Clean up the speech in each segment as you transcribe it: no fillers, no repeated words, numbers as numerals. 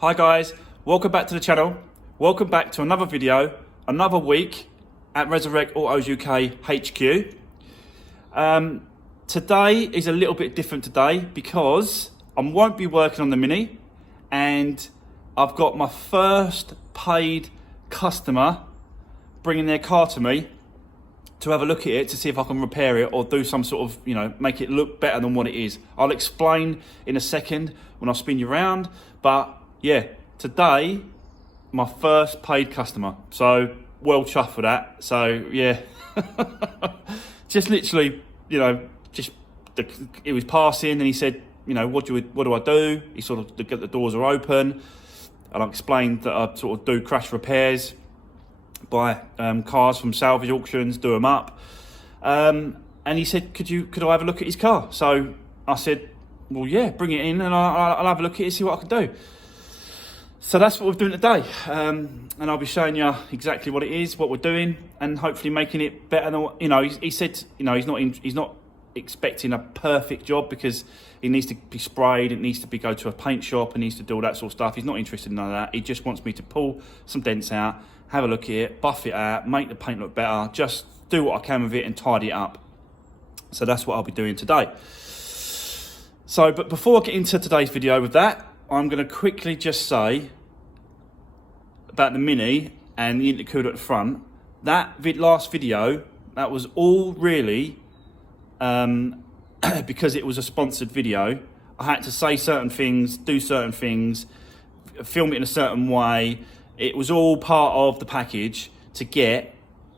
Hi guys, welcome back to the channel. Welcome back to another video, another week at Resurwreck Autos UK HQ. Today is a little bit different today because I won't be working on the Mini and I've got my first paid customer bringing their car to me to have a look at it to see if I can repair it or do some sort of, make it look better than what it is. I'll explain in a second when I spin you around, but yeah, today, my first paid customer. So well chuffed for that. So yeah, just literally, it was passing and he said, what do I do? He sort of, the doors are open. And I explained that I sort of do crash repairs, buy cars from salvage auctions, do them up. And he said, could I have a look at his car? So I said, well, yeah, bring it in and I'll have a look at it, see what I can do. So that's what we're doing today. And I'll be showing you exactly what it is, what we're doing, and hopefully making it better than what, he said, he's not expecting a perfect job because it needs to be sprayed, it needs to go to a paint shop, it needs to do all that sort of stuff. He's not interested in none of that. He just wants me to pull some dents out, have a look at it, buff it out, make the paint look better, just do what I can with it and tidy it up. So that's what I'll be doing today. So, but before I get into today's video with that, I'm going to quickly just say about the Mini and the intercooler at the front. That last video, that was all really because it was a sponsored video. I had to say certain things, do certain things, film it in a certain way. It was all part of the package to get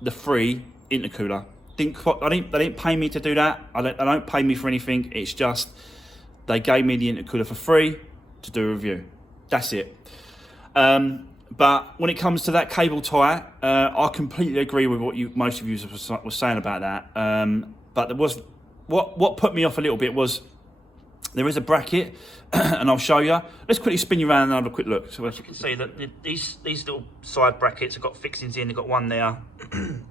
the free intercooler. They didn't pay me to do that. They don't pay me for anything. It's just they gave me the intercooler for free to do a review. That's it. But when it comes to that cable tie, I completely agree with what most of you were saying about that. But there was what put me off a little bit was there is a bracket, and I'll show you. Let's quickly spin you around and have a quick look. So as you can see that these little side brackets have got fixings in. They've got one there, and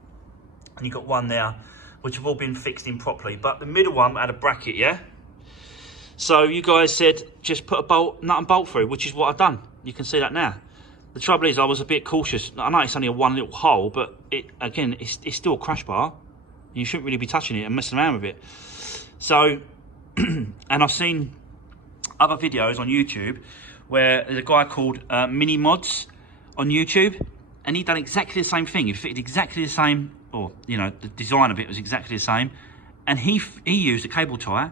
you've got one there, which have all been fixed in properly. But the middle one had a bracket, yeah. So you guys said just put a nut and bolt through, which is what I've done. You can see that now. The trouble is I was a bit cautious. I know it's only a one little hole, but it's still a crash bar. You shouldn't really be touching it and messing around with it. So, and I've seen other videos on YouTube where there's a guy called Mini Mods on YouTube, and he done exactly the same thing. He fitted exactly the same, or the design of it was exactly the same, and he used a cable tie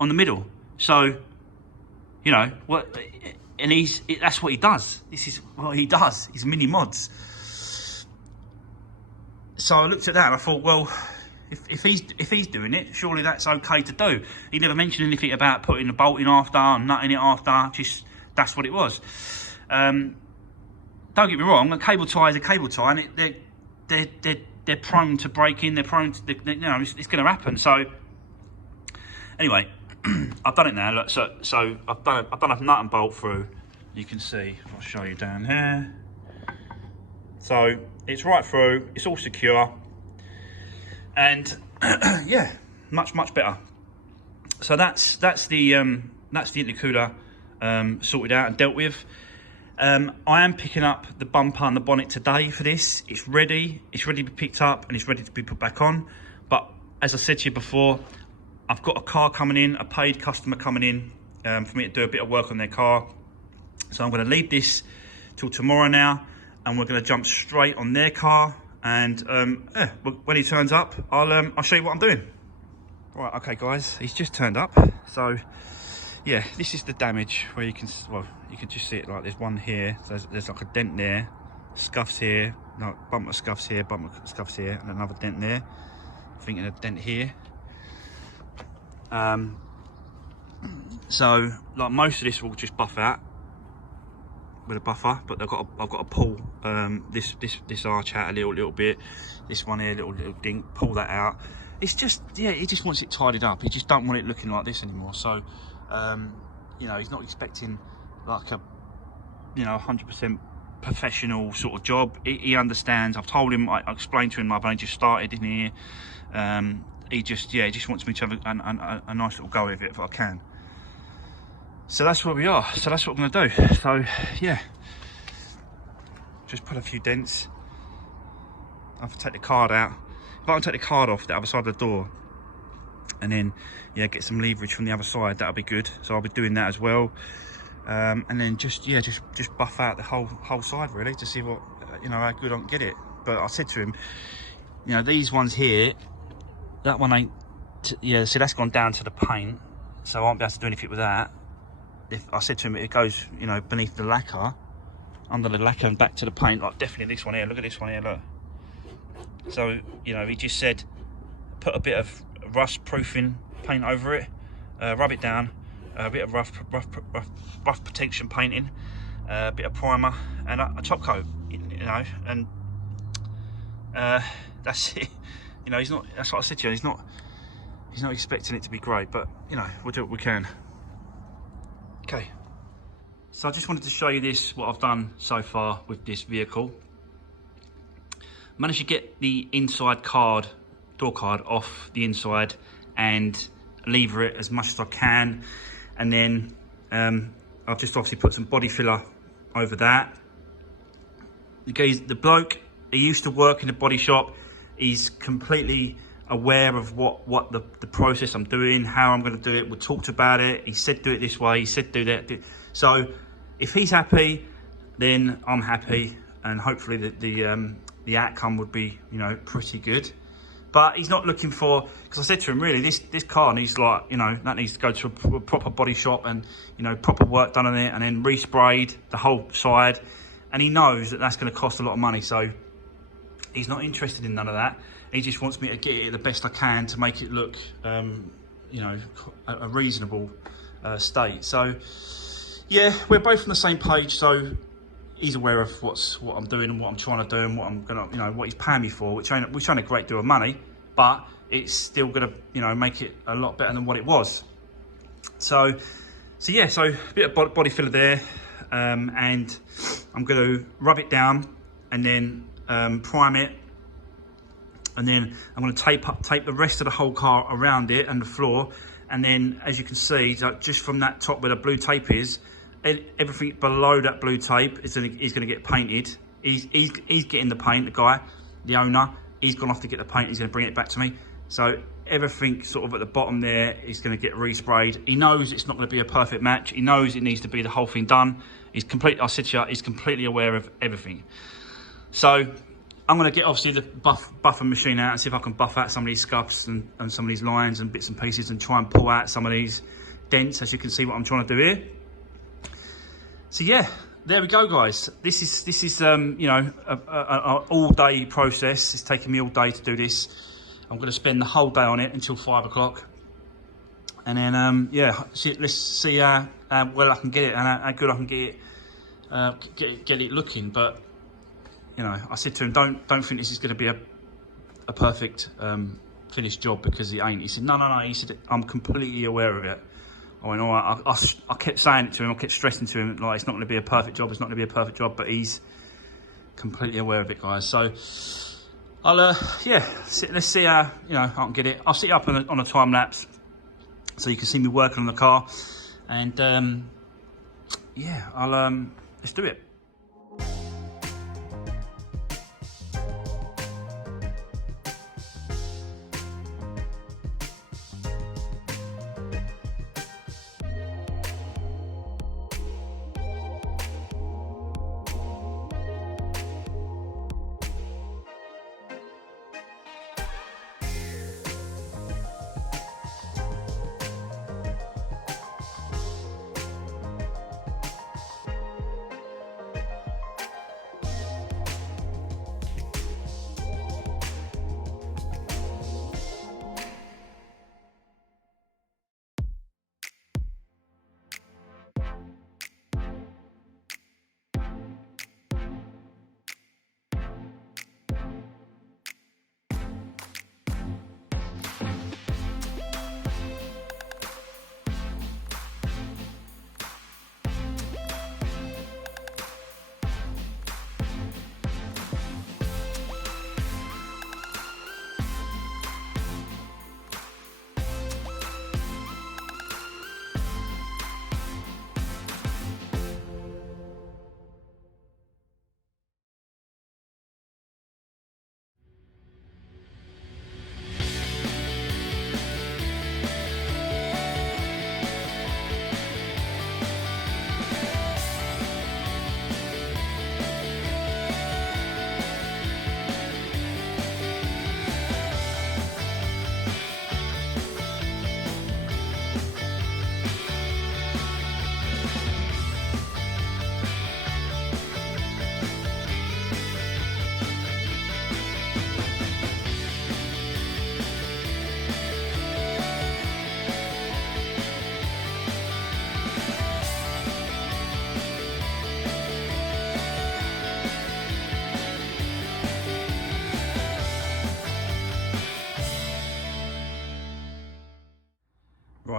on the middle. So, what, and that's what he does. This is what he does. He's Mini Mods. So I looked at that and I thought, well, if he's doing it, surely that's okay to do. He never mentioned anything about putting the bolt in after and nutting it after. Just that's what it was. Don't get me wrong. A cable tie is a cable tie, and they're prone to breaking. They're prone to it's going to happen. So anyway. I've done it now. Look, so I've done a nut and bolt through. You can see. I'll show you down here. So it's right through. It's all secure, and yeah, much better. So that's the intercooler sorted out and dealt with. I am picking up the bumper and the bonnet today for this. It's ready. It's ready to be picked up and it's ready to be put back on. But as I said to you before, I've got a car coming in, a paid customer coming in for me to do a bit of work on their car. So I'm going to leave this till tomorrow now, and we're going to jump straight on their car. And when he turns up, I'll show you what I'm doing. Right, okay, guys, he's just turned up. So yeah, this is the damage where you can just see it. Like there's one here. So there's like a dent there, scuffs here, no, bumper scuffs here, and another dent there. I think a dent here. So like most of this will just buff out with a buffer, but I've got to pull this arch out a little bit, this one here, little dink, pull that out. It's just, yeah, he just wants it tidied up. He just don't want it looking like this anymore. So he's not expecting like a 100% professional sort of job. He understands. I've told him, I explained to him I've only just started in here. He just wants me to have a nice little go with it if I can. So that's where we are. So that's what I'm going to do. So yeah, just put a few dents. I have to take the card out. If I can take the card off the other side of the door, and then yeah, get some leverage from the other side, that'll be good. So I'll be doing that as well. And then just buff out the whole side really, to see what, you know, how good I can get it. But I said to him, you know, these ones here, that one ain't, yeah, see that's gone down to the paint, so I won't be able to do anything with that. If I said to him, it goes, you know, beneath the lacquer, under the lacquer and back to the paint, like definitely this one here, look at this one here, look. So, you know, he just said, put a bit of rust proofing paint over it, rub it down, a bit of rough protection painting, a bit of primer, and a top coat, you know, and that's it. You know, he's not, that's what I said to you, he's not expecting it to be great, but you know, we'll do what we can. Okay, so I just wanted to show you this, what I've done so far with this vehicle. Managed to get the inside card, door card, off the inside and lever it as much as I can, and then I've just obviously put some body filler over that. The bloke, he used to work in a body shop. He's completely aware of what the process I'm doing, how I'm going to do it. We talked about it. He said do it this way, he said do that. So if he's happy, then I'm happy, and hopefully the outcome would be, you know, pretty good. But he's not looking for, because I said to him, really, this car needs, like, you know, that needs to go to a proper body shop and, you know, proper work done on it, and then resprayed the whole side. And he knows that that's going to cost a lot of money, so he's not interested in none of that. He just wants me to get it the best I can to make it look, you know, a reasonable state. So yeah, we're both on the same page. So he's aware of what I'm doing and what I'm trying to do and what I'm gonna, you know, what he's paying me for, which ain't a great deal of money, but it's still gonna, you know, make it a lot better than what it was. So yeah, so a bit of body filler there, and I'm gonna rub it down and then prime it, and then I'm gonna tape the rest of the whole car around it and the floor, and then as you can see, just from that top where the blue tape is, everything below that blue tape is going to get painted. He's getting the paint, the guy, the owner. He's gone off to get the paint. He's going to bring it back to me. So everything sort of at the bottom there is going to get resprayed. He knows it's not going to be a perfect match. He knows it needs to be the whole thing done. He's completely, I said to you, he's completely aware of everything. So I'm going to get obviously the buffer machine out and see if I can buff out some of these scuffs and some of these lines and bits and pieces, and try and pull out some of these dents, as you can see what I'm trying to do here. So yeah, there we go, guys. This is you know, an all-day process. It's taking me all day to do this. I'm going to spend the whole day on it until 5 o'clock, and then yeah, let's see how well I can get it and how good I can get it, get it looking. But you know, I said to him, don't think this is going to be a perfect finished job, because it ain't. He said, no. He said, I'm completely aware of it. I went, all right. I kept saying it to him. I kept stressing to him, like, it's not going to be a perfect job. It's not going to be a perfect job, but he's completely aware of it, guys. So I'll, yeah, let's see how, you know, I can get it. I'll set it up on a time lapse so you can see me working on the car. And yeah, let's do it.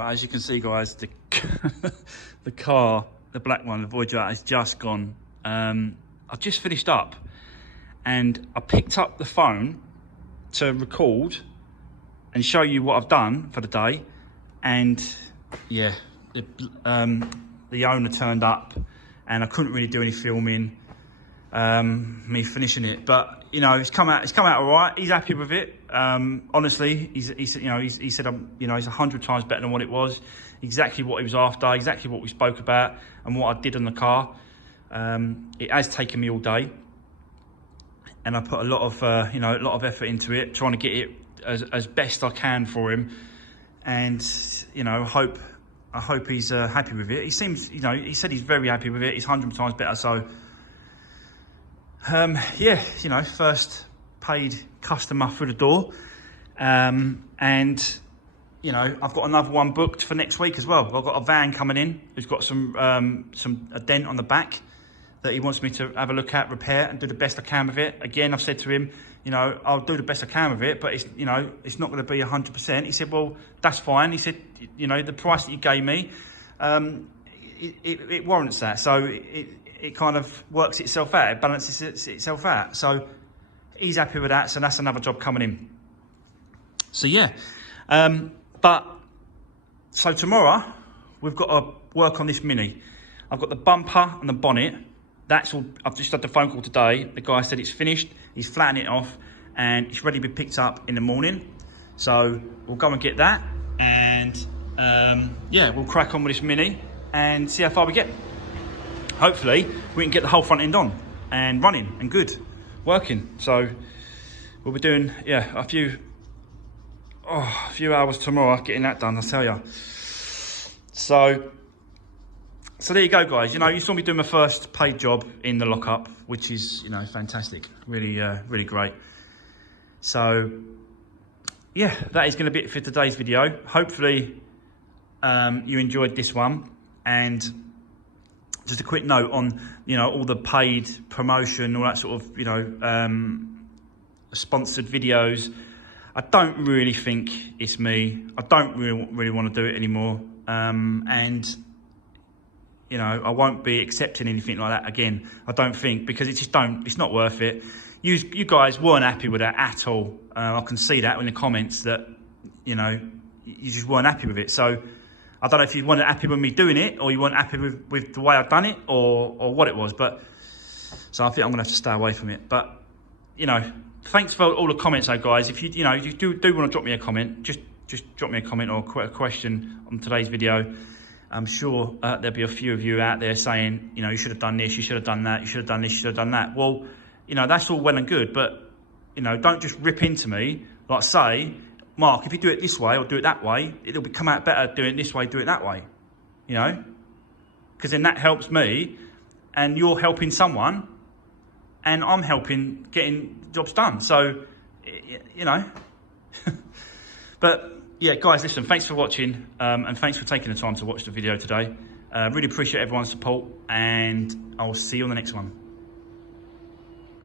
as you can see, guys, the the car, the black one, the Voyager, is just gone. I've just finished up, and I picked up the phone to record and show you what I've done for the day. And yeah, the owner turned up, and I couldn't really do any filming, me finishing it. But you know, it's come out all right. He's happy with it. Honestly, he said, you know, he said, you know, it's 100 times better than what it was. Exactly what he was after. Exactly what we spoke about and what I did on the car. It has taken me all day, and I put a lot of, you know, a lot of effort into it, trying to get it as best I can for him. And you know, I hope he's happy with it. He seems, you know, he said he's very happy with it. It's 100 times better. So, yeah, you know, first paid customer through the door, and you know, I've got another one booked for next week as well. I've got a van coming in who's got a dent on the back that he wants me to have a look at, repair, and do the best I can with it. Again, I've said to him, you know, I'll do the best I can with it, but it's, you know, it's not going to be 100%. He said, well, that's fine. He said, you know, the price that you gave me, it warrants that. So it kind of works itself out. It balances itself out. So he's happy with that. So that's another job coming in. So yeah, but so tomorrow we've got to work on this Mini. I've got the bumper and the bonnet. That's all. I've just had the phone call today. The guy said it's finished. He's flattening it off, and it's ready to be picked up in the morning. So we'll go and get that, and yeah, we'll crack on with this Mini and see how far we get. Hopefully, we can get the whole front end on and running and good, working. So we'll be doing, yeah, a few hours tomorrow getting that done, I tell you. So there you go, guys. You know, you saw me do my first paid job in the lockup, which is, you know, fantastic. Really, really great. So, yeah, that is going to be it for today's video. Hopefully, you enjoyed this one. And just a quick note on, you know, all the paid promotion, all that sort of, you know, sponsored videos. I don't really think it's me. I don't really want to do it anymore. And you know, I won't be accepting anything like that again. I don't think, because it's not worth it. You guys weren't happy with that at all. I can see that in the comments that, you know, you just weren't happy with it. So I don't know if you weren't happy with me doing it, or you weren't happy with the way I've done it, or what it was. But so I think I'm gonna have to stay away from it. But you know, thanks for all the comments, though, guys. If you know, you do want to drop me a comment, just drop me a comment or a question on today's video. I'm sure there'll be a few of you out there saying, you know, you should have done this, you should have done that, you should have done this, you should have done that. Well, you know, that's all well and good, but, you know, don't just rip into me, like say, Mark, if you do it this way or do it that way, it'll come out better doing it this way, do it that way, you know? Because then that helps me, and you're helping someone, and I'm helping getting jobs done. So, you know, but yeah, guys, listen, thanks for watching, and thanks for taking the time to watch the video today. Really appreciate everyone's support, and I'll see you on the next one.